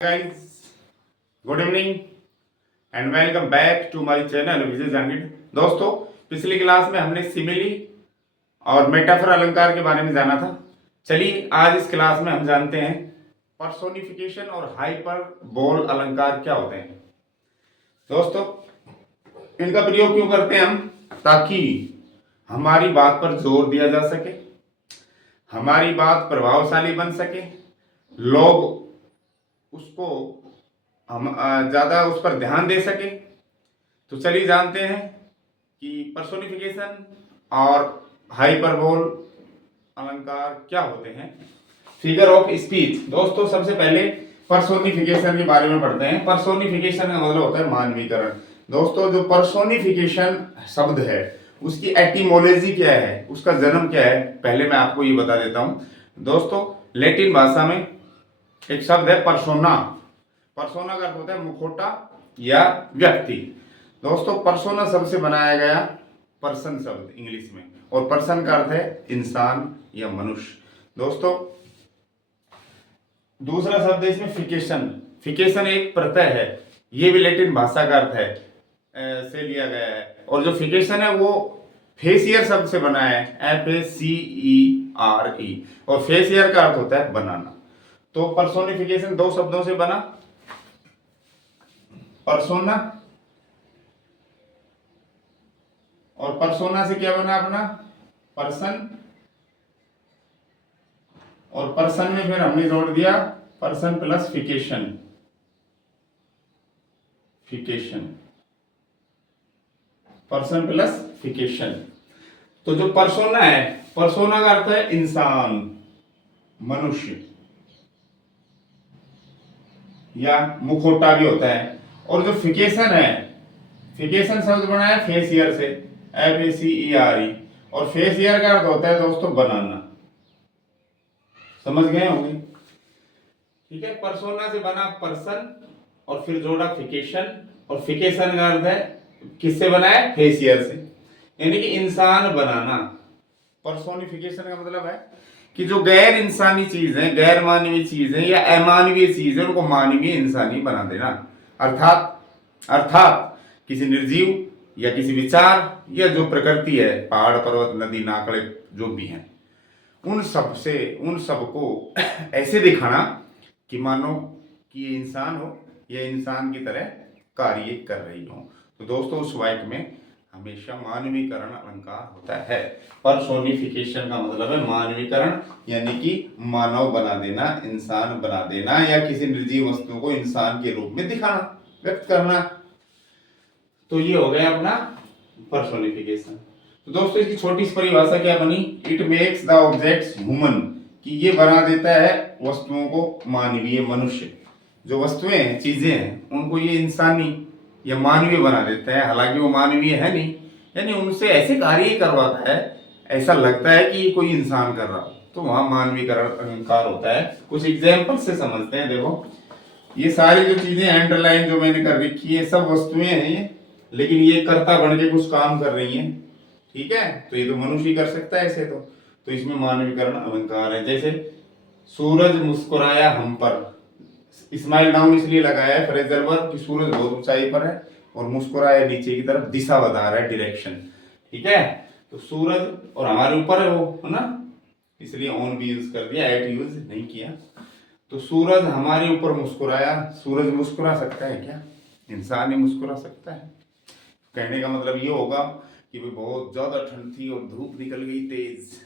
guys, good evening and welcome back to my channel Vijay Jangid. दोस्तों, पिछली class में हमने सिमिली और मेटाफर अलंकार के बारे में जाना था। चलिए आज इस क्लास में हम जानते हैं पर्सोनिफिकेशन और हाइपरबोल अलंकार क्या होते हैं। दोस्तों, इनका प्रयोग क्यों करते हैं हम? ताकि हमारी बात पर जोर दिया जा सके, हमारी बात प्रभावशाली बन सके, लोग उसको हम ज्यादा उस पर ध्यान दे सके। तो चलिए जानते हैं कि पर्सोनिफिकेशन और हाइपरबोल अलंकार क्या होते हैं। Figure of speech. दोस्तों, सबसे पहले पर्सोनिफिकेशन के बारे में पढ़ते हैं। पर्सोनिफिकेशन का मतलब होता है मानवीकरण। दोस्तों, जो पर्सोनिफिकेशन शब्द है उसकी एटिमोलॉजी क्या है, उसका जन्म क्या है, पहले मैं आपको ये बता देता हूं। दोस्तों, लैटिन भाषा में एक शब्द है पर्सोना। पर्सोना का अर्थ होता है मुखौटा या व्यक्ति। दोस्तों, पर्सोना शब्द से बनाया गया पर्सन शब्द इंग्लिश में, और पर्सन का अर्थ है इंसान या मनुष्य। दोस्तों, दूसरा शब्द है इसमें फिकेशन। फिकेशन एक प्रत्यय है, ये भी लैटिन भाषा का अर्थ है से लिया गया है। और जो फिकेशन है वो फेसियर शब्द से बना है, FACERE, और फेसियर का अर्थ होता है बनाना। तो पर्सोनिफिकेशन दो शब्दों से बना, पर्सोना, और पर्सोना से क्या बना अपना पर्सन, और पर्सन में फिर हमने जोड़ दिया person plus fication. Fication, person plus fication. तो जो पर्सोना है, पर्सोना का अर्थ है इंसान, मनुष्य या मुखौटा भी होता है। और जो फिकेशन है, फिकेशन शब्द बना है फेसियर से, FACERE, और फेसियर का अर्थ होता है दोस्तों बनाना। समझ गए होंगे? ठीक है, पर्सोना से बना पर्सन और फिर जोड़ा फिकेशन, और फिकेशन का अर्थ है किससे बना है? फेसियर से, यानी कि इंसान बनाना। पर्सोनिफिकेशन का मतलब है कि जो गैर इंसानी चीज है, गैर मानवीय चीज है या अमानवीय चीज है, उनको मानवीय इंसानी बना देना। अर्थात किसी निर्जीव या किसी विचार या जो प्रकृति है, पहाड़ पर्वत नदी नाकड़े जो भी हैं, उन सब को ऐसे दिखाना कि मानो कि ये इंसान हो या इंसान की तरह कार्य कर रही हो। तो दोस्तों, उस वाक्य में हमेशा मानवीकरण अलंकार होता है। पर्सोनिफिकेशन का मतलब है मानवीकरण, यानी कि मानव बना देना, इंसान बना देना, या किसी निर्जीव वस्तु को इंसान के रूप में दिखाना, व्यक्त करना। तो ये हो गया अपना पर्सोनिफिकेशन। तो दोस्तों, इसकी छोटी सी परिभाषा क्या बनी? It makes the objects human, कि ये बना देता है वस्तुओं को मानवीय, मनुष्य। जो वस्तुएं हैं, चीजें हैं, उनको ये इंसानी या मानवीय बना देता है, हालांकि वो मानवीय है नहीं, यानी उनसे ऐसे कार्य करवाता है, ऐसा लगता है कि कोई इंसान कर रहा हो, तो वहां मानवीकरण अलंकार होता है। कुछ एग्जाम्पल से समझते हैं। देखो, ये सारी जो चीजें अंडरलाइन जो मैंने कर रखी है, सब वस्तुएं हैं ये, लेकिन ये कर्ता बन के कुछ काम कर रही हैं। ठीक है, तो ये तो मनुष्य ही कर सकता है ऐसे। तो इसमें मानवीकरण अलंकार है। जैसे सूरज मुस्कुराया हम पर, स्माइल डाउन इसलिए लगाया है फ्रेजल वर्ब कि सूरज बहुत ऊंचाई पर है और मुस्कुराया नीचे की तरफ, दिशा बता रहा है, डायरेक्शन। ठीक है, तो सूरज और हमारे ऊपर है वो, है ना, इसलिए ऑन भी यूज कर दिया, एट यूज नहीं किया। तो सूरज हमारे ऊपर मुस्कुराया। सूरज मुस्कुरा सकता है क्या? इंसान ही मुस्कुरा सकता है। कहने का मतलब ये होगा कि भाई बहुत ज्यादा ठंड थी और धूप निकल गई तेज,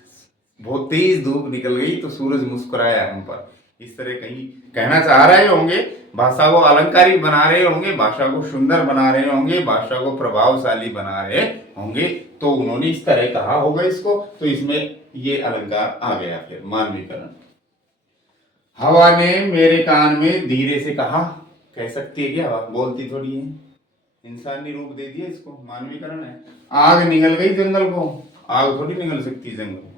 बहुत तेज धूप निकल गई तो सूरज मुस्कुराया हम पर, इस तरह कहीं कहना चाह रहे होंगे। भाषा को अलंकारिक बना रहे होंगे, भाषा को सुंदर बना रहे होंगे, भाषा को प्रभावशाली बना रहे होंगे, तो उन्होंने इस तरह कहा होगा इसको, तो इसमें ये अलंकार आ गया। फिर मानवीकरण। हवा ने मेरे कान में धीरे से कहा, कह सकती है क्या? हवा बोलती थोड़ी है, इंसानी रूप दे दिया इसको, मानवीकरण है। आग निकल गई जंगल को, आग थोड़ी निकल सकती है जंगल को,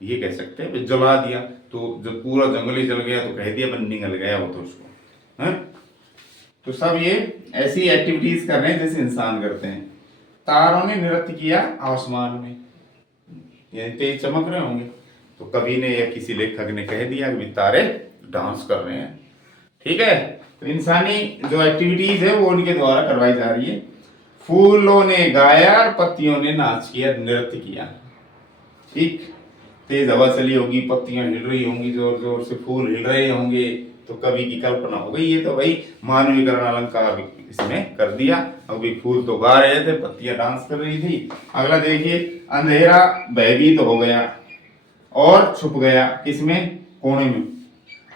ये कह सकते हैं जला दिया, तो जब पूरा जंगल ही जल गया तो कह दिया बन निकल गया वो, तो उसको है। तो सब ये ऐसी एक्टिविटीज कर रहे हैं जैसे इंसान करते हैं। तारों ने नृत्य किया आसमान में, यानी तेज चमक रहे होंगे, तो कवि ने या किसी लेखक ने कह दिया कि तारे डांस कर रहे हैं। ठीक है। तो इंसानी जो एक्टिविटीज है वो उनके द्वारा करवाई जा रही है। फूलों ने गाया और पत्तियों ने नाच किया, नृत्य किया। ठीक, तेज हवा चली होगी, पत्तियां हिल रही होंगी, जोर जोर से फूल हिल रहे होंगे, तो कवि की कल्पना हो गई ये तो भाई मानवीकरण अलंकार इसमें कर दिया। अभी फूल तो गा रहे थे, पत्तियां डांस कर रही थी। अगला देखिए, अंधेरा भयभीत हो गया और छुप गया, किसमें? कोने में।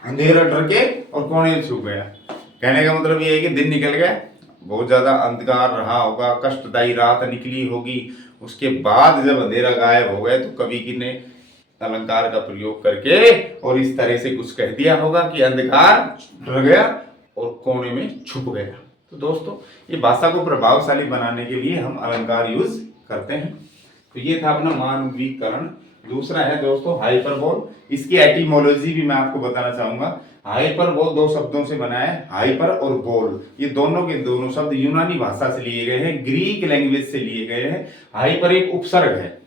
अंधेरा डर के और कोने में छुप गया। कहने का मतलब ये है कि दिन निकल गया, बहुत ज्यादा अंधकार रहा होगा, कष्टदायी रात निकली होगी, उसके बाद जब अंधेरा गायब हो गया तो कवि की ने अलंकार का प्रयोग करके और इस तरह से कुछ कह दिया होगा कि अंधकार डर गया और कोने में छुप गया। तो दोस्तों, ये भाषा को प्रभावशाली बनाने के लिए हम अलंकार यूज करते हैं। तो ये था अपना मानवीकरण। दूसरा है दोस्तों हाइपरबोल। इसकी एटिमोलॉजी भी मैं आपको बताना चाहूंगा। हाइपरबोल दो शब्दों से बना है, हाइपर और बोल। ये दोनों के दोनों शब्द यूनानी भाषा से लिए गए हैं, ग्रीक लैंग्वेज से लिए गए हैं। हाइपर एक उपसर्ग है।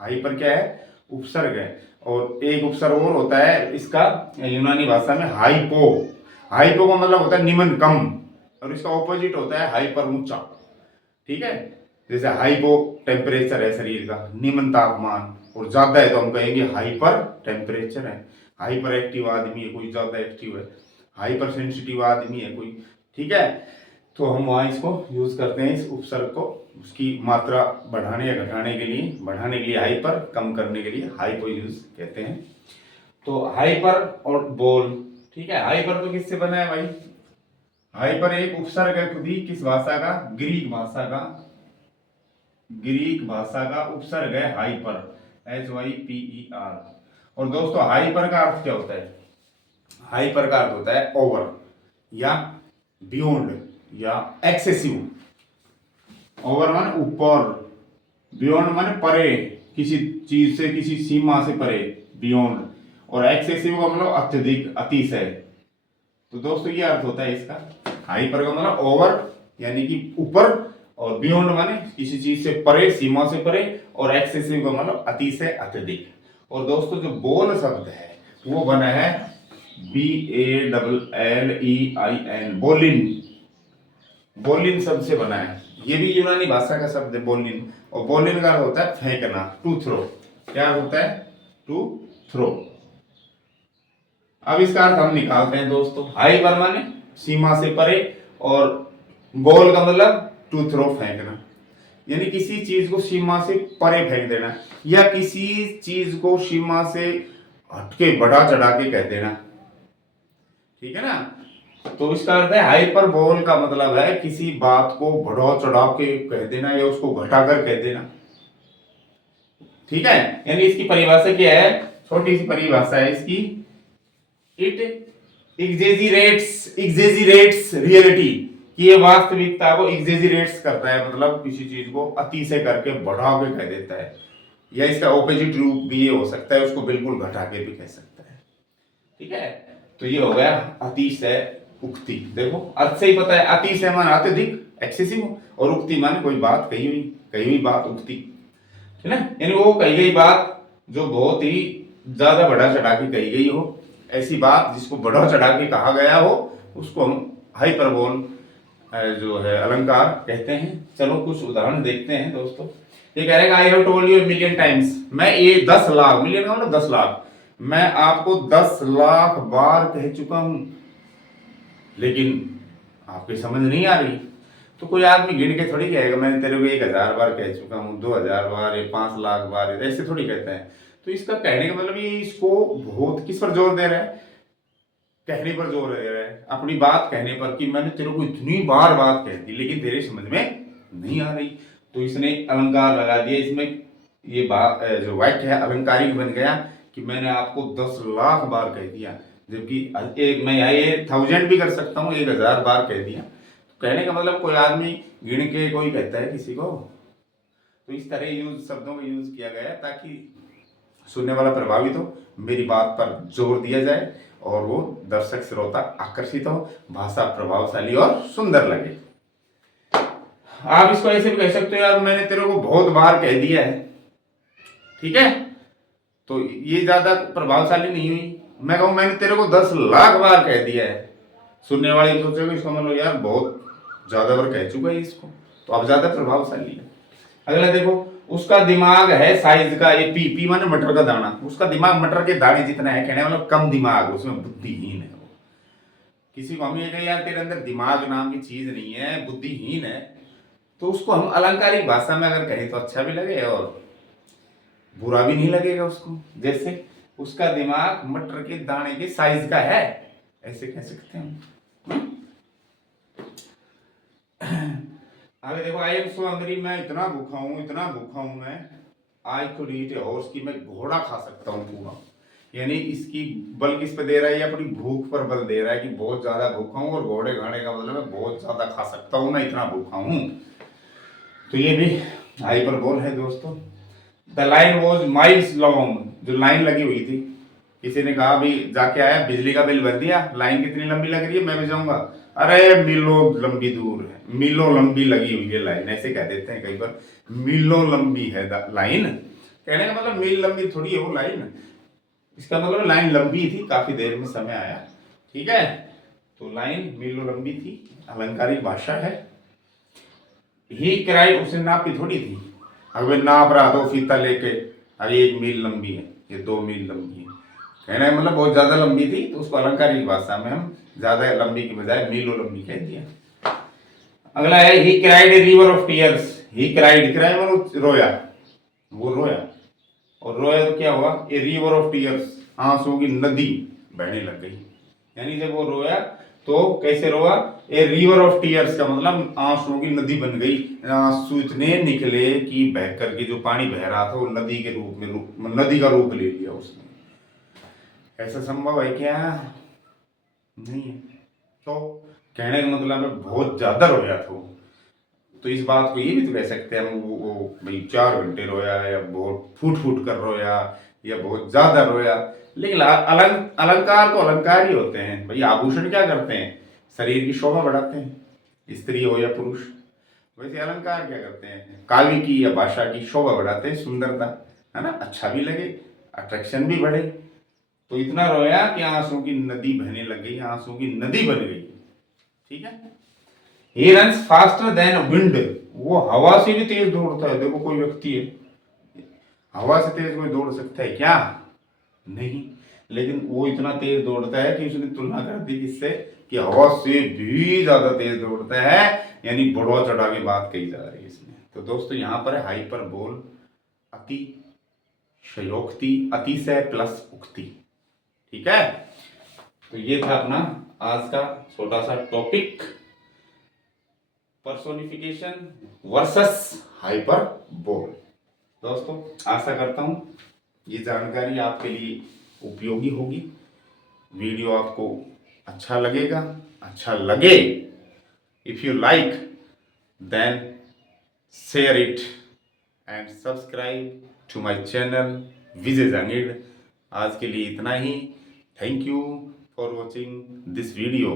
हाइपर क्या है? उपसर्ग है। और एक उपसर्ग और होता है इसका यूनानी भाषा में हाइपो। हाइपो का मतलब होता है निम्न, कम, और इसका ऑपोजिट होता है हाइपर, ऊंचा। ठीक है, जैसे हाइपो टेम्परेचर है शरीर का, निम्न तापमान, और ज्यादा है तो हम कहेंगे हाइपर टेम्परेचर है। हाइपर एक्टिव आदमी है कोई, ज्यादा एक्टिव है। हाइपर सेंसिटिव आदमी है कोई। ठीक है, तो हम वहाँ इसको यूज करते हैं, इस उपसर्ग को, उसकी मात्रा बढ़ाने या घटाने के लिए। बढ़ाने के लिए हाइपर, कम करने के लिए हाइपो यूज कहते हैं। तो हाइपर और बोल। ठीक है, हाइपर तो किससे बना है भाई? हाइपर एक उपसर्ग है खुद ही, किस भाषा का? ग्रीक भाषा का। ग्रीक भाषा का उपसर्ग है हाइपर, HYPER। और दोस्तों हाइपर का अर्थ क्या होता है? हाइपर का अर्थ होता है ओवर या बियॉन्ड या एक्सेसिव। ओवर माने ऊपर, बियॉन्ड माने परे, किसी चीज से, किसी सीमा से परे, बियॉन्ड। और एक्सेसिव का मतलब अत्यधिक, अतिशय। तो दोस्तों ये अर्थ होता है इसका। हाइपर का मतलब ओवर यानी कि ऊपर, और बियॉन्ड माने किसी चीज से परे, सीमा से परे, और एक्सेसिव का मतलब अतिशय, अत्यधिक। और दोस्तों जो बोल शब्द है वो बना है BALLEIN, बोलिन। बोलिन शब्द से बना है। ये भी यूनानी भाषा का शब्द है बोलिन। और बोलिन का अर्थ होता है फेंकना, टू थ्रो। क्या होता है? To throw. अब इसका अर्थ हम निकालते हैं दोस्तों। हाइपर माने सीमा से परे, और बोल का मतलब टू थ्रो, फेंकना। यानी किसी चीज को सीमा से परे फेंक देना, या किसी चीज को सीमा से हटके बढ़ा चढ़ा के कह देना। ठीक है ना? तो इसका अर्थ है हाइपर बोल का मतलब है किसी बात को बढ़ा चढ़ा के कह देना या उसको घटाकर कह देना। ठीक है, यानी इसकी परिभाषा क्या है? छोटी सी परिभाषा है इसकी। इट एग्जेजरेट्स रियलिटी, कि ये वास्तविकता को एग्जेजरेट्स करता है, मतलब किसी चीज को अतिशय करके बढ़ा के कह देता है। या इसका ऑपोजिट रूप भी ये हो सकता है, उसको बिल्कुल घटा के भी कह सकता है। ठीक है, तो ये हो गया अतिशय उक्ति। देखो अर्थ से ही पता है, अतिशय मान अत्यधिक, एक्सेसिव, और उक्ति मान कोई बात कही हुई बात, उक्ति। ठीक है ना? यानी वो कही गई बात जो बहुत ही ज्यादा बढ़ा चढ़ा के कही गई हो, ऐसी बात जिसको बढ़ा चढ़ा के कहा गया हो, उसको हम हाइपरबोल जो है अलंकार कहते हैं। चलो कुछ उदाहरण देखते हैं दोस्तों। ये कह रहेगा I have told you million times, मैं ये 10 लाख, मिलियन का मतलब 10 लाख, मैं आपको 10 लाख बार कह चुका हूं, लेकिन आपकी समझ नहीं आ रही। तो कोई आदमी गिन के थोड़ी कहेगा मैंने तेरे को 1000 बार कह चुका हूँ, 2000 बार, 5 लाख बार, ऐसे थोड़ी कहते हैं। तो इसका कहने का मतलब ये इसको बहुत किस पर जोर दे रहा है? कहने पर जोर दे रहा है, अपनी बात कहने पर, कि मैंने तेरे को इतनी बार बात कह दी लेकिन तेरे समझ में नहीं आ रही। तो इसने अलंकार लगा दिया इसमें। ये बात जो वाक्य है अलंकारिक बन गया कि मैंने आपको 10 लाख बार कह दिया, जबकि मैं यहाँ ये 1000 भी कर सकता हूँ, 1000 बार कह दिया। तो कहने का मतलब कोई आदमी गिन के कोई कहता है किसी को। तो इस तरह शब्दों का यूज किया गया ताकि सुनने वाला प्रभावित हो, मेरी बात पर जोर दिया जाए और वो दर्शक श्रोता आकर्षित हो, भाषा प्रभावशाली और सुंदर लगे। आप इसको ऐसे भी कह सकते हो, यार मैंने तेरे को बहुत बार कह दिया है। ठीक है, तो ये ज्यादा प्रभावशाली नहीं हुई। मैं कहूं मैंने तेरे को 10 लाख बार कह दिया है, सुनने वाले सोचेगा इसका मतलब यार बहुत ज़्यादा बार कह चुका है इसको, तो अब ज़्यादा प्रभावशाली है। अगला देखो, उसका दिमाग है साइज का, ये पी माने मटर का दाना, उसका दिमाग मटर के दाने जितना है, कहने मतलब कम दिमाग, उसमें बुद्धिहीन है वो। किसी को हम ये कहें यार तेरे अंदर दिमाग नाम की चीज नहीं है, बुद्धिहीन है, तो उसको हम अलंकारिक भाषा में अगर कहें तो अच्छा भी लगे और बुरा भी नहीं लगेगा उसको। जैसे उसका दिमाग मटर के दाने के साइज का है, ऐसे कह सकते हैं हम। आगे देखो, आई एम सो हंग्री, मैं इतना भूखा हूं, इतना भूखा हूं मैं, I could eat a horse, की मैं घोड़ा खा सकता हूं पूरा। यानी इसकी बल किस पे दे रहा है, या अपनी भूख पर बल दे रहा है कि बहुत ज्यादा भूखा हूं, और घोड़े खाने का मतलब है बहुत ज्यादा खा सकता हूं मैं, इतना भूखा हूं। तो ये भी हाइपरबोल है दोस्तों। The line was miles long, जो लाइन लगी हुई थी, किसी ने कहा भी जाके आया, बिजली का बिल भर दिया, लाइन कितनी लंबी लग रही है, मैं भी जाऊंगा, अरे मीलों लंबी दूर है, मीलों लंबी लगी हुई है लाइन, ऐसे कह देते हैं कई बार, मीलों लंबी है लाइन, कहने का मतलब मील लंबी थोड़ी है वो लाइन, इसका मतलब लाइन लंबी थी, काफी देर में समय आया, ठीक है। तो लाइन मीलों लंबी थी, अलंकारिक भाषा है। ही क्राइड, उसने नापी थोड़ी थी, अगर नाप रहा तो फीता लेके, अब 1 मील लंबी है, ये 2 मील लंबी है, कहने का मतलब बहुत ज्यादा लंबी थी, तो उसको अलंकारिक भाषा में हम ज्यादा लंबी की बजाय मीलों लंबी कह दिया। अगला है, he cried a river of tears, he cried, cried मतलब रोया, वो रोया, और रोया तो क्या हुआ, ए रिवर ऑफ टीयर्स, आंसुओं की नदी बहने लग गई। यानी जब वो रोया तो कैसे रोआ, ए रिवर ऑफ टीयर्स का मतलब आंसुओं की नदी बन गई, आंसू इतने निकले कि बह करके जो पानी बह रहा था वो नदी के रूप में, नदी का रूप ले लिया उसने। ऐसा संभव है क्या, नहीं है। तो कहने का मतलब है बहुत ज्यादा रोया था। तो इस बात को ये भी तो कह सकते हैं हम, वो भाई 4 घंटे रोया, या बहुत फूट फूट कर रोया, या बहुत ज्यादा रोया। लेकिन अलंकार तो अलंकार ही होते हैं भाई। आभूषण क्या करते हैं, शरीर की शोभा बढ़ाते हैं, स्त्री हो या पुरुष। वैसे अलंकार क्या करते हैं, काव्य की या भाषा की शोभा बढ़ाते हैं, सुंदरता, है ना, अच्छा भी लगे, अट्रैक्शन भी बढ़े। तो इतना रोया कि आंसू की नदी बहने लग गई, आंसू की नदी बन गई, ठीक है। He runs faster than wind, वो हवा से भी तेज दौड़ता है। देखो कोई व्यक्ति है, हवा से तेज कोई दौड़ सकता है क्या, नहीं, लेकिन वो इतना तेज दौड़ता है कि उसने तुलना कर दी किससे, कि हवा से भी ज्यादा तेज दौड़ता है, यानी बढ़वा चढ़ा के बात कही जा रही है इसमें। तो दोस्तों यहाँ पर है हाइपरबोल, अति शयोक्ति, अतिशय प्लस उक्ति, ठीक है। तो ये था अपना आज का छोटा सा टॉपिक, पर्सोनिफिकेशन वर्सेस हाइपरबोल। दोस्तों आशा करता हूं ये जानकारी आपके लिए उपयोगी होगी, वीडियो आपको अच्छा लगेगा, अच्छा लगे, if you like then share it and subscribe to my channel Vijay Jangid. आज के लिए इतना ही, thank you for watching this video.